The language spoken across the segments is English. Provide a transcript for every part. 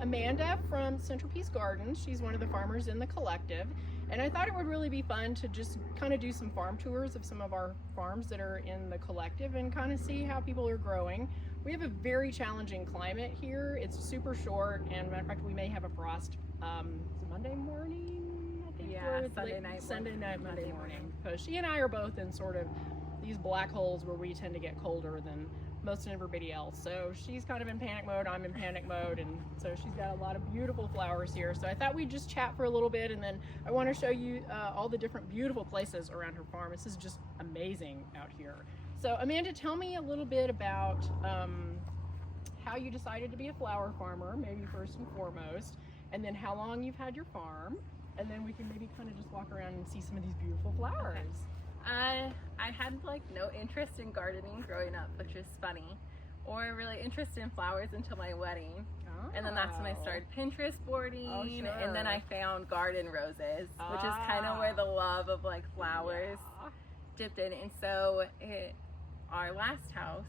Amanda from Centerpiece Gardens. She's one of the farmers in the collective, and I thought it would really be fun to just kind of do some farm tours of some of our farms that are in the collective and kind of see how people are growing. We have a very challenging climate here. It's super short, and matter of fact, we may have a frost Monday morning, I think. Yeah, Sunday night, Monday morning. Because she and I are both in sort of these black holes where we tend to get colder than most everybody else. So she's kind of in panic mode, I'm in panic mode, and so she's got a lot of beautiful flowers here. So I thought we'd just chat for a little bit, and then I want to show you all the different beautiful places around her farm. This is just amazing out here. So Amanda, tell me a little bit about how you decided to be a flower farmer, maybe first and foremost, and then how long you've had your farm, and then we can maybe kind of just walk around and see some of these beautiful flowers. Okay. I had like no interest in gardening growing up, which is funny, or really interested in flowers until my wedding. Oh. And then that's when I started Pinterest boarding. Oh, sure. And then I found garden roses, which is kind of where the love of like flowers dipped in. And so our last house,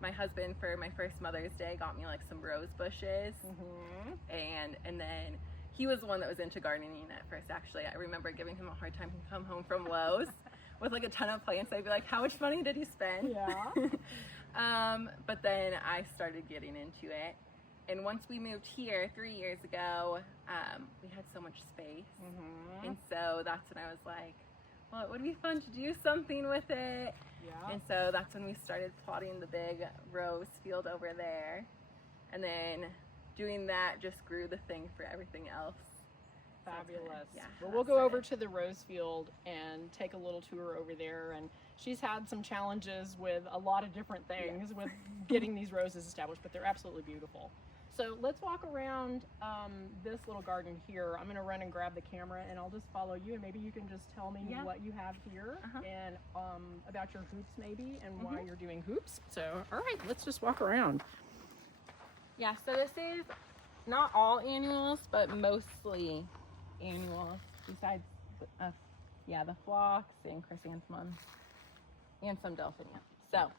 my husband for my first Mother's Day got me like some rose bushes. And then he was the one that was into gardening at first. Actually, I remember giving him a hard time to come home from Lowe's with like a ton of plants. I'd be like, how much money did he spend? Yeah. But then I started getting into it. And once we moved here 3 years ago, we had so much space. And so that's when I was like, well, it would be fun to do something with it. Yeah. And so that's when we started plotting the big rose field over there. And then doing that just grew the thing for everything else. Fabulous. Yeah, well, we'll go over to the rose field and take a little tour over there. And she's had some challenges with a lot of different things with getting these roses established, but they're absolutely beautiful. So let's walk around this little garden here. I'm going to run and grab the camera, and I'll just follow you, and maybe you can just tell me what you have here and about your hoops maybe and why you're doing hoops. So, all right, let's just walk around. Yeah, so this is not all annuals, but mostly annuals, besides the phlox and chrysanthemums and some delphinium. So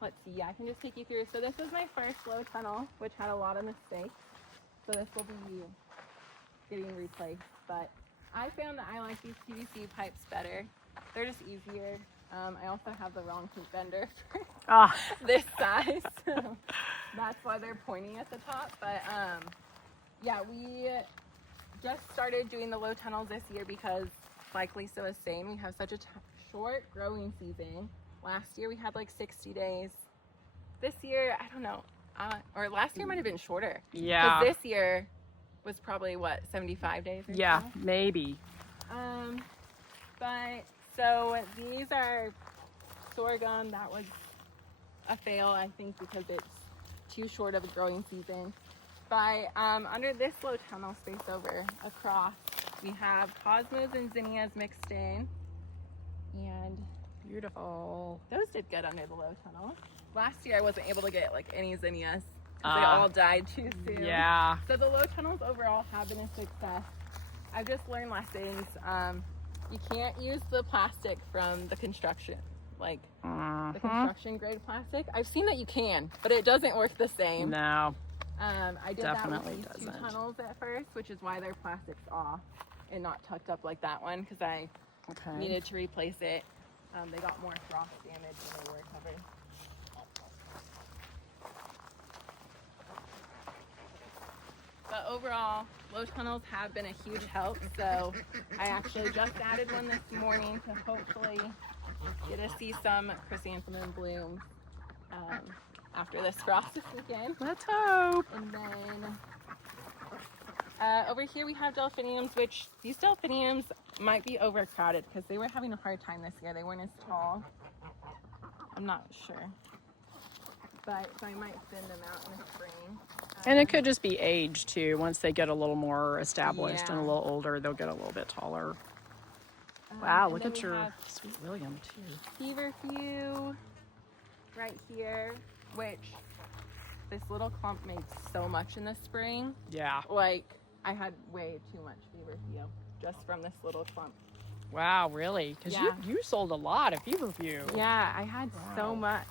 let's see, I can just take you through. So this was my first low tunnel, which had a lot of mistakes, so this will be getting replaced. But I found that I like these PVC pipes better. They're just easier. I also have the wrong hoop bender for this size, so that's why they're pointing at the top. But yeah, we just started doing the low tunnels this year because, like Lisa was saying, we have such a short growing season. Last year we had like 60 days. This year, I don't know, or last year might have been shorter. Yeah. Because this year was probably, what, 75 days or so? Maybe. But, so these are sorghum. That was a fail, I think, because it's too short of a growing season. But under this low tunnel space over across, we have cosmos and zinnias mixed in. And Beautiful. those did good under the low tunnel. Last year I wasn't able to get like any zinnias because they all died too soon. Yeah. So the low tunnels overall have been a success. I've just learned lessons. You can't use the plastic from the construction, like the construction grade plastic. I've seen that you can, but it doesn't work the same. No. I did Definitely that with these doesn't. two tunnels at first, which is why their plastic's off and not tucked up like that one, because I needed to replace it. They got more frost damage than they were covered. But overall, low tunnels have been a huge help. So I actually just added one this morning to hopefully get to see some chrysanthemum blooms after this frost this weekend. Let's hope. And then over here we have delphiniums, which these delphiniums might be overcrowded because they were having a hard time this year. They weren't as tall. I'm not sure. But so I might thin them out in the spring. And it could just be age too. Once they get a little more established and a Yeah. little older, they'll get a little bit taller. Wow, and look then at we your have Sweet William too. feverfew right here, which this little clump made so much in the spring. Yeah. Like, I had way too much feverfew just from this little clump. Wow, really? Because Yeah. you sold a lot of feverfew. Yeah, I had so Wow. much.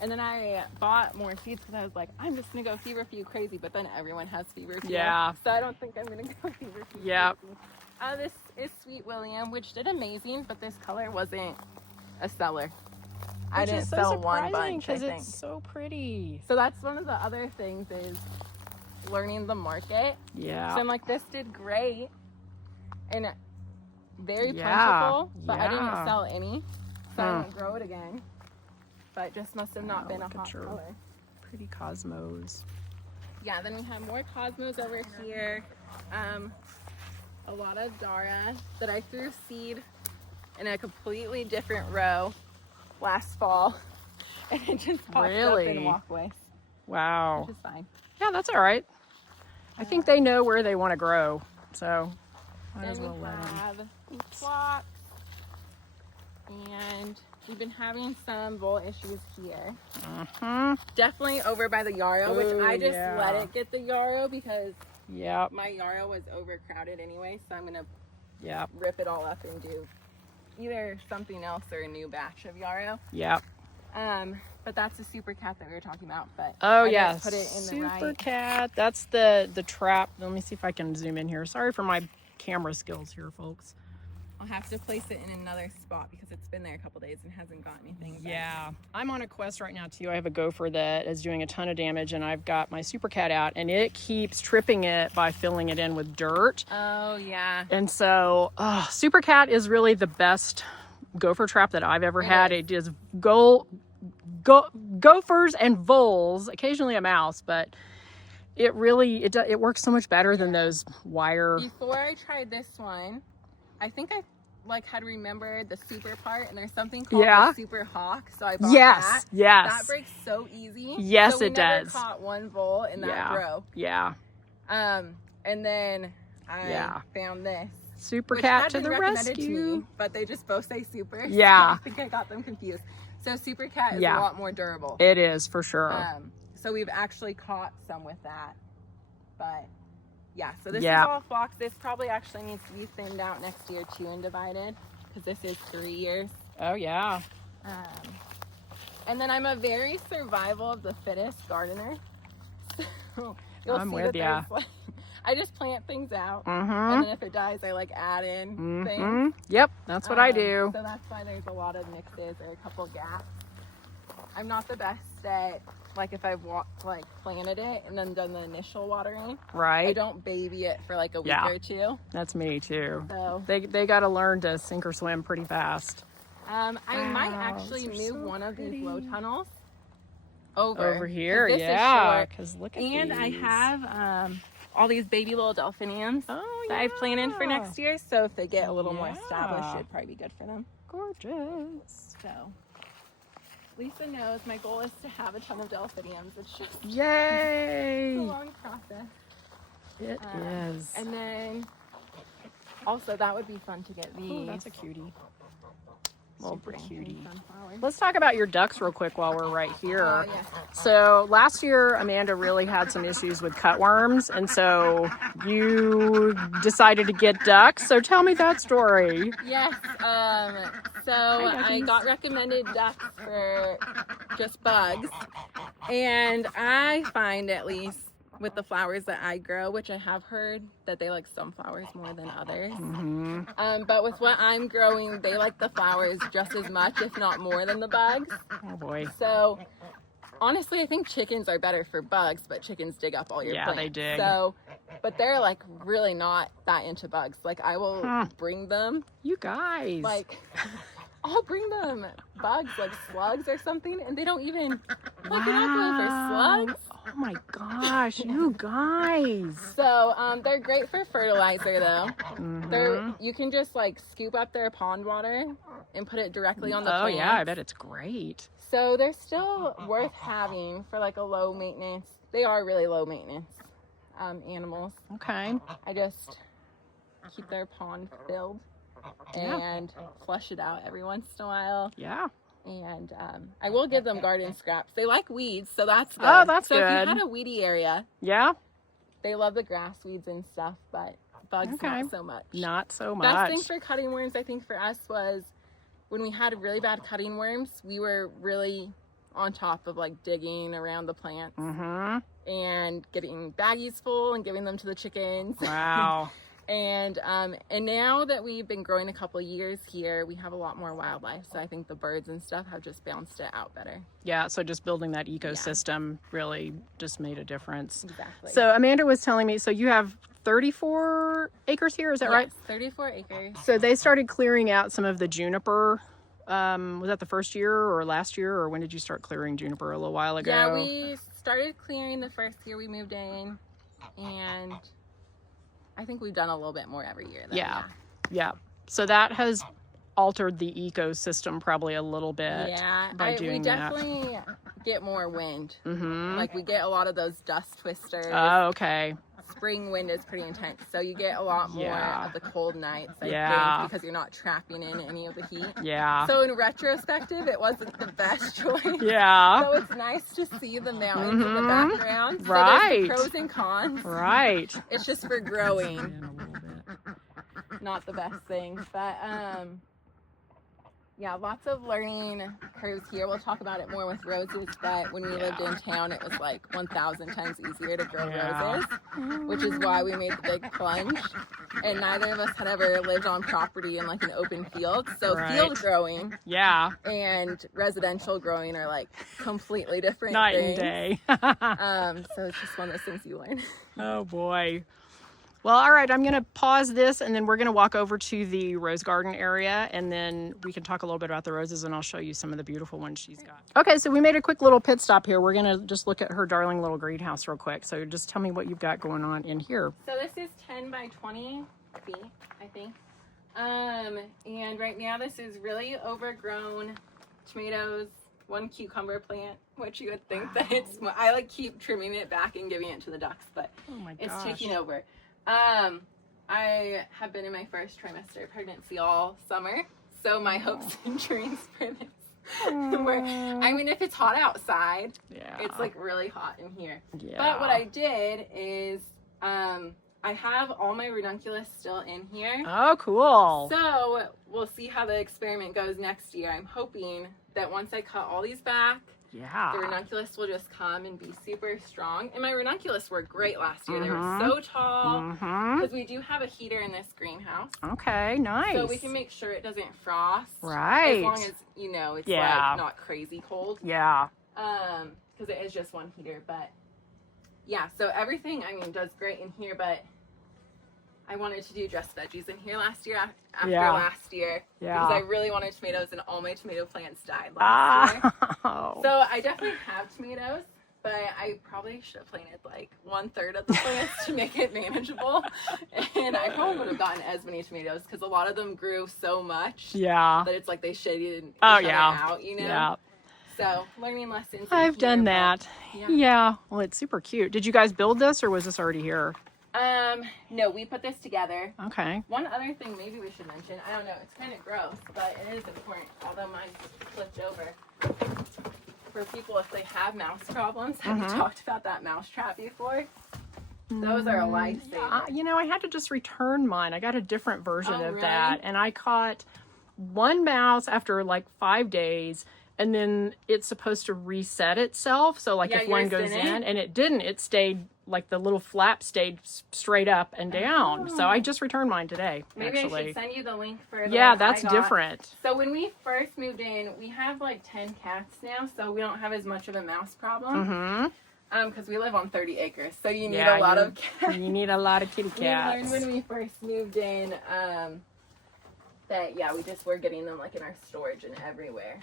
And then I bought more seeds because I was like, I'm just going to go feverfew crazy. But then everyone has feverfew. Yeah. So I don't think I'm going to go feverfew Yep. crazy. This is Sweet William, which did amazing, but this color wasn't a seller. I Which didn't is so sell one surprising bunch, I because think. it's so pretty. So that's one of the other things is learning the market. Yeah. So I'm like, this did great and very Yeah, plentiful, but I yeah. didn't sell any, so I won't grow it again. But it just must have not been a look at hot your color. Pretty cosmos. Yeah, then we have more cosmos over here. A lot of Dara that I threw seed in a completely different row last fall, and it just popped up Really? in walkways, Wow. which is fine. Yeah, that's all right. I think they know where they want to grow, so might as Then well we let them. have phlox, and we've been having some vole issues here. Mm-hmm. Definitely over by the yarrow, which Ooh, I just yeah. let it get the yarrow because Yep. my yarrow was overcrowded anyway, so I'm gonna Yep. rip it all up and do either something else or a new batch of yarrow. Yep. But that's the SuperCat that we were talking about. But Oh I yeah, didn't put it in the right. SuperCat. That's the trap. Let me see if I can zoom in here. Sorry for my camera skills here, folks. I'll have to place it in another spot because it's been there a couple days and hasn't got anything. But Yeah, I'm on a quest right now too. I have a gopher that is doing a ton of damage, and I've got my SuperCat out, and it keeps tripping it by filling it in with dirt. Oh yeah. And so, SuperCat is really the best gopher trap that I've ever had. is. It is gophers and voles, occasionally a mouse, but it really it works so much better than those wire. Before I tried this one, I think I had remembered the super part, and there's something called the super hawk. So I bought that. Yes. That breaks so easy. Yes, so we it never does. Caught one vole in that row. Yeah. And then I found this. which SuperCat had to been the recommended to rescue. me, but they just both say super. Yeah. So I think I got them confused. So SuperCat is Yeah. a lot more durable. It is for sure. So we've actually caught some with that. But yeah, so this Yeah. is all phlox. This probably actually needs to be thinned out next year too and divided because this is 3 years. Oh yeah. And then I'm a very survival of the fittest gardener. So you'll I'm see with that ya. there's, like, I just plant things out, Mm-hmm. and then if it dies, I add in things. Yep, that's what I do. So that's why there's a lot of mixes or a couple gaps. I'm not the best at if I've planted it and then done the initial watering. Right. I don't baby it for a week Yeah. or two. That's me too. So They got to learn to sink or swim pretty fast. I might Wow, actually these are move so one of pretty. these low tunnels over here. 'cause this is Yeah, short. because look at And I these. have all these baby little delphiniums Oh that I've planted for yeah. next year. So if they get a little more Yeah. established, it'd probably be good for them. Gorgeous. So Lisa knows my goal is to have a ton of delphiniums. It's just Yay! a long process. It is. And then also that would be fun to get these. Oh, that's a cutie. Little super cutie. sunflowers. Let's talk about your ducks real quick while we're right here. Oh, yes. So last year, Amanda really had some issues with cutworms, and so you decided to get ducks. So tell me that story. Yes. So I duckies. got recommended ducks for just bugs, and I find at least with the flowers that I grow, which I have heard that they like some flowers more than others. Mm-hmm. But with what I'm growing, they like the flowers just as much, if not more, than the bugs. Oh boy. So honestly, I think chickens are better for bugs, but chickens dig up all your Yeah, plants. they dig. So, but they're really not that into bugs. I will bring them, You guys. I'll bring them bugs, slugs or something, and they don't even, they don't go for slugs. Oh my gosh, you guys. So, they're great for fertilizer though. Mhm. You can just scoop up their pond water and put it directly on the Oh plants. yeah, I bet it's great. So they're still worth having for a low maintenance. They are really low maintenance animals. Okay. I just keep their pond filled and flush it out every once in a while. Yeah. And I will give them garden scraps. They like weeds, so that's good. Oh, that's so good. So if you had a weedy area, Yeah. they love the grass weeds and stuff, but bugs not so much. Not so much. Best thing for cutting worms, I think, for us was when we had really bad cutting worms, we were really on top of like digging around the plants and getting baggies full and giving them to the chickens. Wow. And now that we've been growing a couple of years here, we have a lot more wildlife. So I think the birds and stuff have just balanced it out better. Yeah, so just building that ecosystem really just made a difference. Exactly. So Amanda was telling me, so you have 34 acres here, is that right? 34 acres. So they started clearing out some of the juniper. Was that the first year or last year, or when did you start clearing juniper? A little while ago? Yeah, we started clearing the first year we moved in, and I think we've done a little bit more every year. Though, yeah. So that has altered the ecosystem probably a little bit. Yeah, by doing that. We definitely get more wind. Like we get a lot of those dust twisters. Oh, okay. Spring wind is pretty intense, so you get a lot more of the cold nights, I think, because you're not trapping in any of the heat. Yeah. So in retrospective, it wasn't the best choice. Yeah. So it's nice to see the mountains in the background. So Right. there's the pros and cons. Right. It's just for growing. Not the best thing, but yeah, lots of learning curves here. We'll talk about it more with roses, but when we lived in town, it was like 1,000 times easier to grow roses, which is why we made the big plunge. And neither of us had ever lived on property in like an open field. So field growing and residential growing are like completely different Night things. and day. So it's just one of those things you learn. Oh boy. Well, all right, I'm going to pause this and then we're going to walk over to the rose garden area and then we can talk a little bit about the roses and I'll show you some of the beautiful ones she's got. Okay, so we made a quick little pit stop here. We're going to just look at her darling little greenhouse real quick. So just tell me what you've got going on in here. So this is 10 by 20 feet, I think. And right now this is really overgrown tomatoes, one cucumber plant, which you would think that it's, I like keep trimming it back and giving it to the ducks, but it's taking over. I have been in my first trimester of pregnancy all summer, so my hopes and dreams for this were, I mean, if it's hot outside, it's like really hot in here. But what I did is, I have all my ranunculus still in here. Oh, cool. So we'll see how the experiment goes next year. I'm hoping that once I cut all these back, the ranunculus will just come and be super strong. And my ranunculus were great last year. They were so tall because we do have a heater in this greenhouse. Okay, nice. So we can make sure it doesn't frost. Right. As long as, you know, it's like not crazy cold. Yeah. Because it is just one heater. But yeah, so everything, I mean, does great in here. But I wanted to do dressed veggies in here last year after last year because I really wanted tomatoes and all my tomato plants died last year. So I definitely have tomatoes, but I probably should have planted like 1/3 of the plants to make it manageable. And I probably would have gotten as many tomatoes because a lot of them grew so much that it's like they shaded each other out, you know? Yeah. So learning lessons. I've done that. Yeah. Well, it's super cute. Did you guys build this or was this already here? No, we put this together. Okay. One other thing maybe we should mention, I don't know, it's kind of gross, but it is important, although mine flipped over. For people, if they have mouse problems, have you talked about that mousetrap before? Those are a lifesaver. You know, I had to just return mine. I got a different version of that. And I caught one mouse after like 5 days. And then it's supposed to reset itself. So like if one goes in and it didn't, it stayed like the little flap stayed straight up and down. So I just returned mine today. Maybe I should send you the link for the one that's different. So when we first moved in, we have like 10 cats now. So we don't have as much of a mouse problem. Because we live on 30 acres. So you need a lot of cats. You need a lot of kitty cats. We learned when we first moved in that we just were getting them like in our storage and everywhere.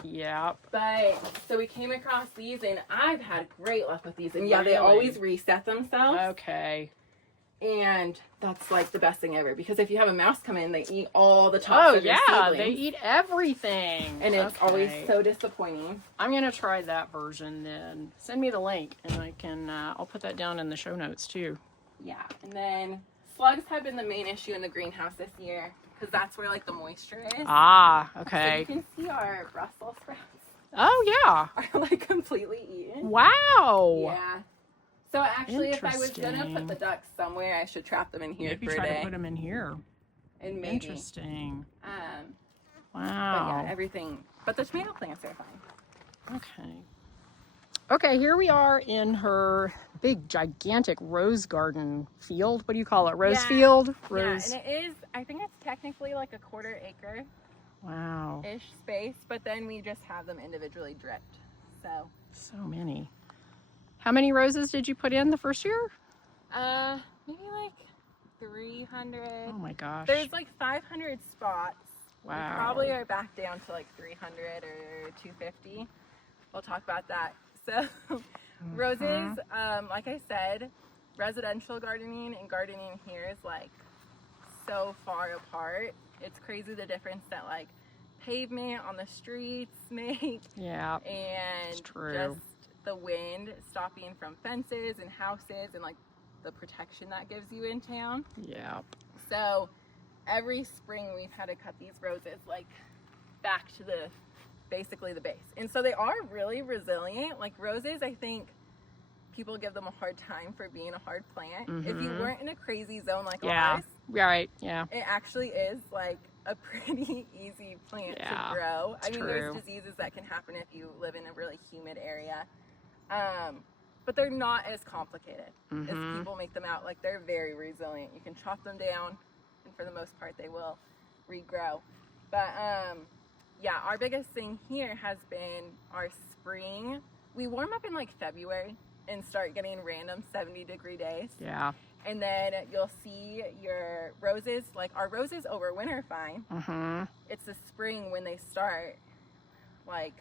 But so we came across these and I've had great luck with these and they always reset themselves. Okay. And that's like the best thing ever because if you have a mouse come in, they eat all the tops of your seedlings. They eat everything. And it's always so disappointing. I'm gonna try that version then. Send me the link and I can I'll put that down in the show notes too. Yeah. And then slugs have been the main issue in the greenhouse this year. Because that's where like the moisture is. Ah, okay. So you can see our Brussels sprouts. Oh, yeah. are like completely eaten. Wow. Yeah. So actually, if I was gonna Interesting. put the ducks somewhere, I should trap them in here Maybe for a try day. to put them in here. And maybe. Interesting. But Wow. yeah, everything. But the tomato plants are fine. Okay. Okay, here we are in her big, gigantic rose garden field. What do you call it? Rose field? Rose. Yeah, and it is, I think it's technically like a 1/4 acre-ish Wow. space, but then we just have them individually dripped. So many. How many roses did you put in the first year? Maybe like 300. Oh my gosh. There's like 500 spots. Wow. We probably are back down to like 300 or 250. We'll talk about that. So roses, like I said, residential gardening and gardening here is like so far apart. It's crazy the difference that like pavement on the streets make. Yeah. And it's true. just the wind stopping from fences and houses and like the protection that gives you in town. Yeah. So every spring we've had to cut these roses like back to basically the base. And so they are really resilient. Like roses, I think people give them a hard time for being a hard plant. If you weren't in a crazy zone like ours, right. Yeah. it actually is like a pretty easy plant to grow. I mean, there's diseases that can happen if you live in a really humid area. But they're not as complicated as people make them out. Like they're very resilient. You can chop them down and for the most part they will regrow. But yeah, our biggest thing here has been our spring. We warm up in like February and start getting random 70-degree days. Yeah. And then you'll see your roses, like our roses overwinter fine. It's the spring when they start like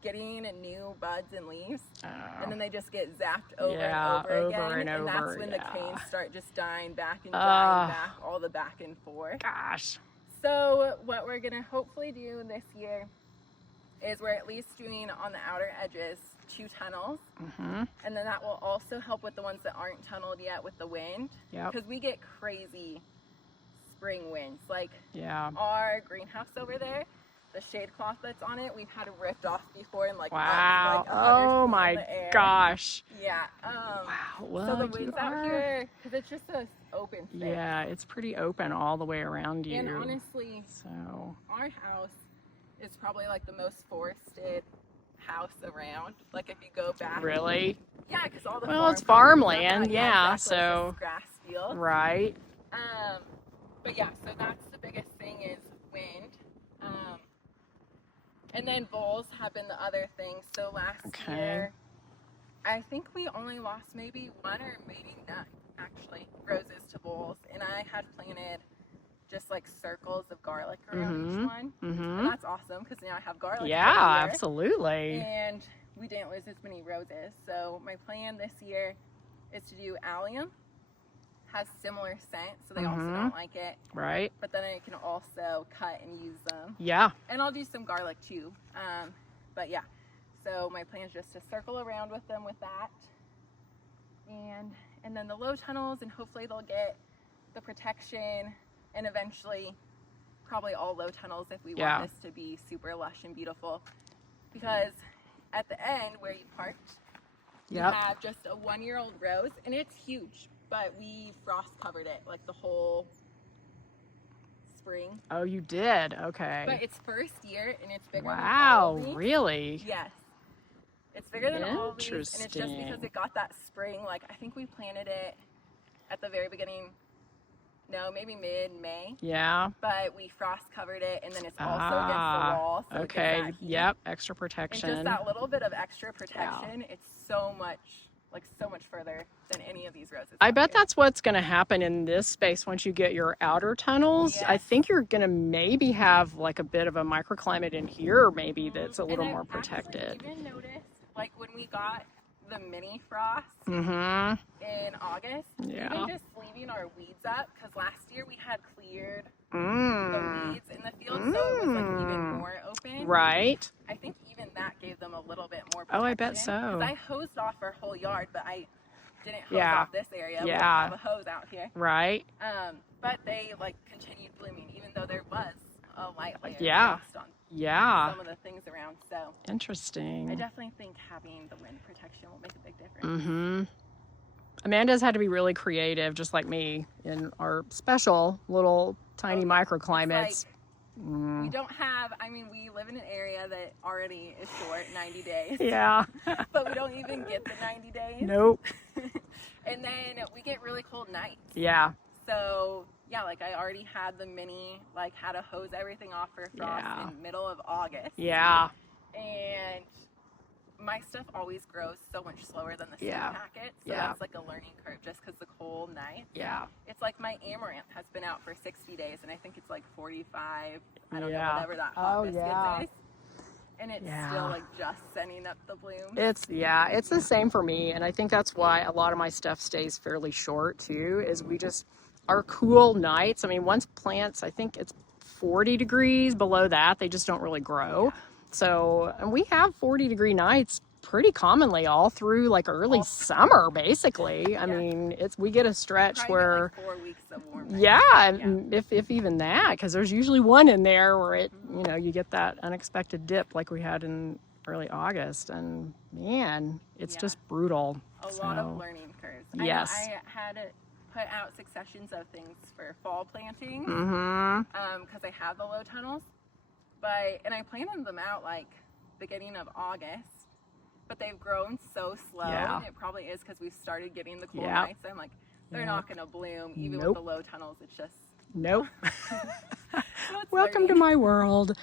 getting new buds and leaves. And then they just get zapped over and over again. And that's when the canes start just dying back and dying back, all the back and forth. Gosh. So what we're gonna hopefully do this year is we're at least doing on the outer edges 2 tunnels. And then that will also help with the ones that aren't tunneled yet with the wind. Because we get crazy spring winds. Like our greenhouse over there, the shade cloth that's on it, we've had it ripped off before and like wow. Up, like oh my gosh. Yeah. Wow. Well, so the winds out here, because it's just a open space. Yeah, it's pretty open all the way around you. And honestly, so our house is probably like the most forested house around. Like if you go back. Really? Yeah, because all the it's farmland. Yeah, exactly. So it's grass field. Right. But yeah, so that's the biggest thing is wind. And then voles have been the other thing. So last year, I think we only lost maybe 1 or maybe none, actually, roses to voles. And I had planted just like circles of garlic around each one. And that's awesome because now I have garlic. Yeah, absolutely. And we didn't lose as many roses. So my plan this year is to do allium. Has similar scent, so they also don't like it. Right. But then I can also cut and use them. Yeah. And I'll do some garlic too. But yeah, so my plan is just to circle around with them with that. And then the low tunnels, and hopefully they'll get the protection, and eventually probably all low tunnels if we want this to be super lush and beautiful. Because at the end where you parked, you have just a 1-year-old rose, and it's huge. But we frost covered it like the whole spring. Oh, you did? Okay. But it's first year and it's bigger than all of these. Really? Yes. It's bigger than all of these. And it's just because it got that spring, like I think we planted it at the very beginning, no, maybe mid-May. Yeah. But we frost covered it and then it's also against the wall. So okay. Yep. Extra protection. And just that little bit of extra protection, it's so much further than any of these roses. I bet that's what's going to happen in this space once you get your outer tunnels. Yes. I think you're going to maybe have like a bit of a microclimate in here, maybe that's a little more protected. I even noticed, like when we got the mini frost in August, even just leaving our weeds up, because last year we had cleared the weeds in the field, so it was like even more open. Right. I think even that gave them a little bit more protection. Oh, I bet so. Because I hosed off our whole yard, but I didn't hose off this area. We have a hose out here. Right. But they like continued blooming, even though there was a light layer Yeah. based on Yeah. some of the things around. So Interesting. I definitely think having the wind protection will make a big difference. Mm-hmm. Amanda's had to be really creative, just like me, in our special little tiny microclimates. It's like, we don't have, I mean, we live in an area that already is short, 90 days. Yeah. But we don't even get the 90 days. Nope. And then we get really cold nights. Yeah. So, yeah, like I already had the mini, like had to hose everything off for frost Yeah. in middle of August. Yeah. And my stuff always grows so much slower than the Yeah. SuperCat. So Yeah. that's like a learning curve just because the cold nights. Yeah. It's like my amaranth has been out for 60 days and I think it's like 45, I don't know, Yeah. whatever that hot Oh, biscuit yeah. is. And it's Yeah. still like just sending up the bloom. It's the same for me, and I think that's why a lot of my stuff stays fairly short too, is we just, our cool nights, I mean, once plants, I think it's 40 degrees, below that they just don't really grow. So, and we have 40-degree nights pretty commonly all through like early summer, basically. I mean, we get a stretch Probably where get, like 4 weeks of warm nights. yeah, if even that, because there's usually one in there where it, you get that unexpected dip like we had in early August, and man, it's just brutal. A lot of learning curves. Yes. I had to put out successions of things for fall planting Mm-hmm. because I have the low tunnels, and I planted them out like beginning of August, but they've grown so slow. Yeah. And it probably is because we've started getting the cool Yep. nights. I'm like, they're Yep. not going to bloom even Nope. with the low tunnels. It's just Nope. so it's Welcome to learning. my world.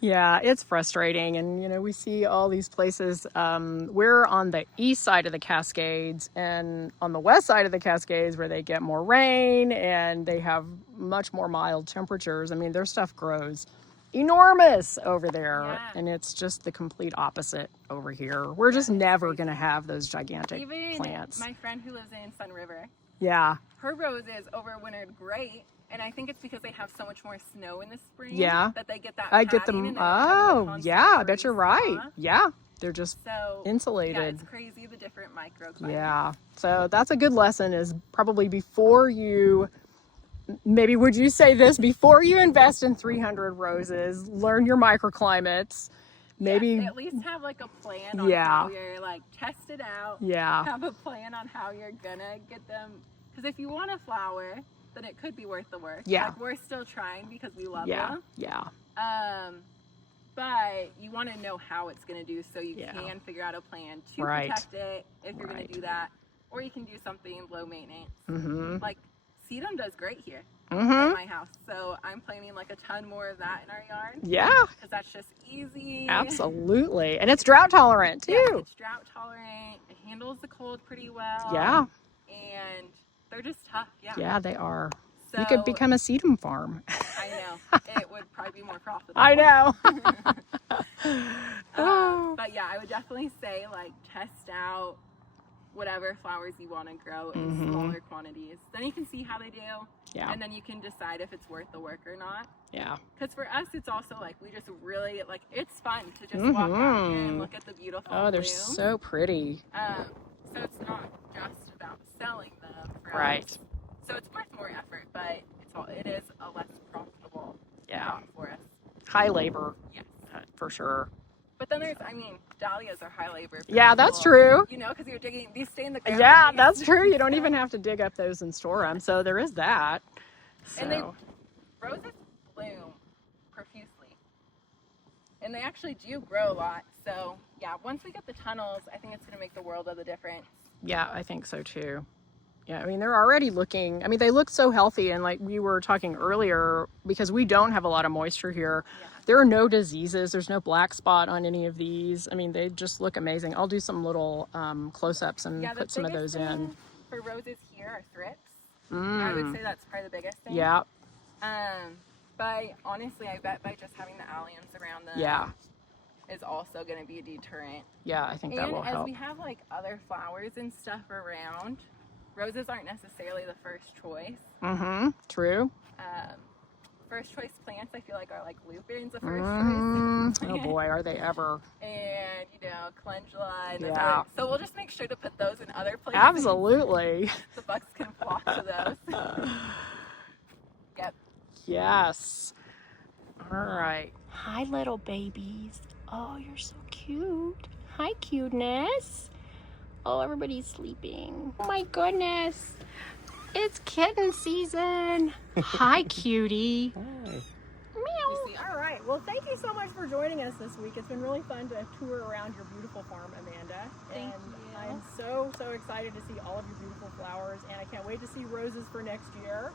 Yeah, it's frustrating. And, we see all these places. We're on the east side of the Cascades, and on the west side of the Cascades where they get more rain and they have much more mild temperatures. I mean, their stuff grows enormous over there. Yeah. And it's just the complete opposite over here. We're just never going to have those gigantic Even plants. my friend who lives in Sun River, Yeah. her roses overwintered great. And I think it's because they have so much more snow in the spring. Yeah. That they get that. I get padding them. and they don't have the Oh, constant yeah. I bet you're right. freeze-thaw. Yeah. They're just So insulated. yeah, it's crazy the different microclimates. Yeah. So that's a good lesson, is probably before you, maybe would you say this, before you invest in 300 roses, learn your microclimates. Maybe. Yes, at least have like a plan on Yeah. how you're like test it out. Yeah. Have a plan on how you're gonna get them. Because if you want a flower, then it could be worth the work. Yeah. Like we're still trying because we love Yeah. them. Yeah. But you want to know how it's going to do so you Yeah. can figure out a plan to Right. protect it if you're going Right. to do that. Or you can do something low maintenance. Mm-hmm. Like sedum does great here Mm-hmm. at my house. So I'm planting like a ton more of that in our yard. Yeah. Because that's just easy. Absolutely. And it's drought tolerant too. Yeah, it's drought tolerant. It handles the cold pretty well. Yeah. And they're just tough. Yeah. Yeah, they are. So, You could become a sedum farm. I know. It would probably be more profitable. I know. Oh. But yeah, I would definitely say like test out whatever flowers you want to grow in Mhm. smaller quantities. Then you can see how they do. Yeah. And then you can decide if it's worth the work or not. Yeah. Because for us, it's also like we just really like it's fun to just walk out here and Mhm. look at the beautiful Oh, they're blooms. so pretty. So it's not just about selling them. For Right. us. So it's worth more effort, but it is a less profitable Yeah. job for us. High labor, Yes. for sure. But then dahlias are high labor. for Yeah, that's people, true. You know, because you're digging, these stay in the ground. Yeah, for that's days. true. You don't even have to dig up those and store them. So there is that. And they, So, roses bloom profusely. And they actually do grow a lot. So, yeah, once we get the tunnels, I think it's going to make the world of the difference. yeah, I think so too. Yeah, I mean, they're already looking, I mean, they look so healthy. And like we were talking earlier, because we don't have a lot of moisture here, Yeah. there are no diseases. There's no black spot on any of these. I mean, they just look amazing. I'll do some little close-ups and Yeah, the put some of biggest those in. thing for roses here are thrips. I would say that's probably the biggest thing. Yeah, But honestly, I bet by just having the alliums around them yeah, is also going to be a deterrent. yeah, I think that And will as help. we have like other flowers and stuff around, roses aren't necessarily the first choice. Mm-hmm, true. First choice plants, I feel like, are like lupins the first Mm, choice. oh boy, are they ever. And, calendula. And those Yeah. so we'll just make sure to put those in other places. Absolutely. The bucks can flock to those. Yep. Yes. All right. Hi, little babies. Oh, you're so cute. Hi, cuteness. Oh, everybody's sleeping. Oh my goodness. It's kitten season. Hi, cutie. Hi. Meow. All right. Well, thank you so much for joining us this week. It's been really fun to tour around your beautiful farm, Amanda. Thank and you. I'm so excited to see all of your beautiful flowers, and I can't wait to see roses for next year.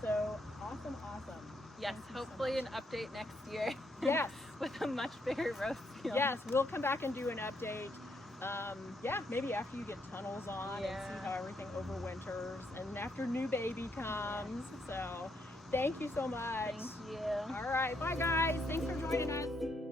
So awesome. Yes, Thank you so hopefully an update next year. Yes. With a much bigger rose field. Yes, we'll come back and do an update. Yeah, maybe after you get tunnels on and see how everything overwinters and after new baby comes. So thank you so much. Thank you. All right, bye guys. Thanks for joining us.